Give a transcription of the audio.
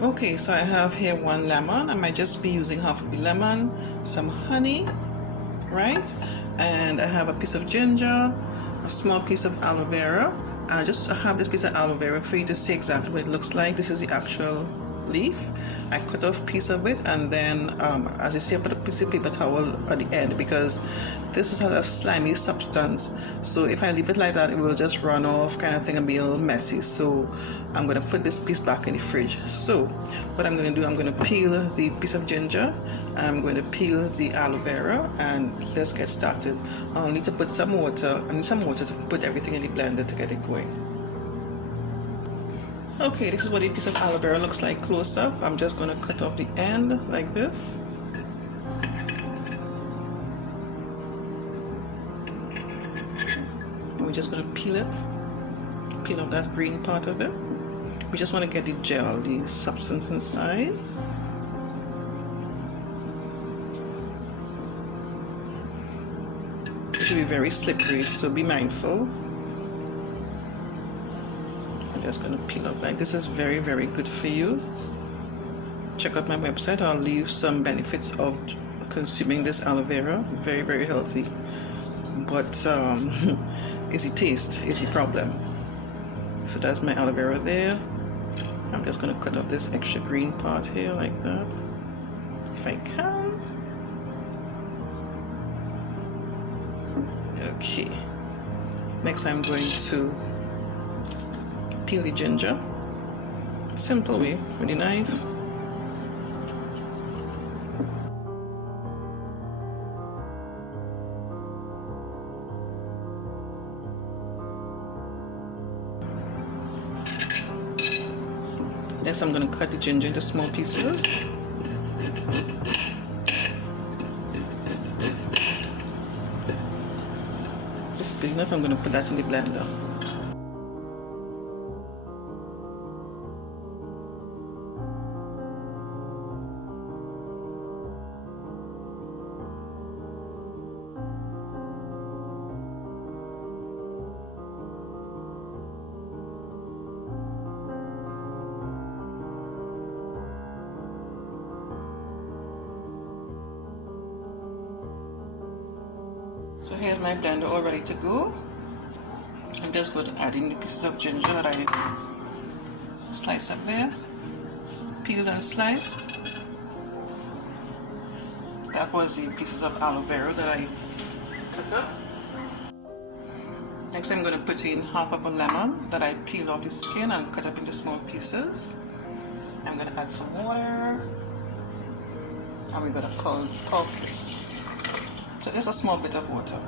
Okay, so I have here 1 lemon. I might just be using half of the lemon, some honey, right? And I have a piece of ginger, a small piece of aloe vera. I have this piece of aloe vera for you to see exactly what it looks like. This is the actual leaf. I cut off a piece of it, and then as you see, I put a piece of paper towel at the end because this has a slimy substance, so if I leave it like that, it will just run off kind of thing and be a little messy. So I'm going to put this piece back in the fridge. So what I'm going to do, I'm going to peel the piece of ginger, I'm going to peel the aloe vera, and let's get started. I'll need to put some water. I need some water to put everything in the blender to get it going. Okay, this is what a piece of aloe vera looks like close up. I'm just going to cut off the end like this. And we're just going to peel off that green part of it. We just want to get the gel, the substance inside. It should be very slippery, so be mindful. I'm just going to peel off like this. Is very, very good for you. Check out my website. I'll leave some benefits of consuming this aloe vera. Very, very healthy. But is the taste is the problem. So that's my aloe vera there. I'm just going to cut off this extra green part here like that, if I can. Okay. Next I'm going to peel the ginger. Simple way with the knife. Next I'm going to cut the ginger into small pieces. This is good enough. I'm going to put that in the blender. So here's my blender all ready to go. I'm just going to add in the pieces of ginger that I sliced up there, peeled and sliced. That was the pieces of aloe vera that I cut up. Next I'm going to put in half of a lemon that I peeled off the skin and cut up into small pieces. I'm going to add some water, and we're going to pulp this. So just a small bit of water.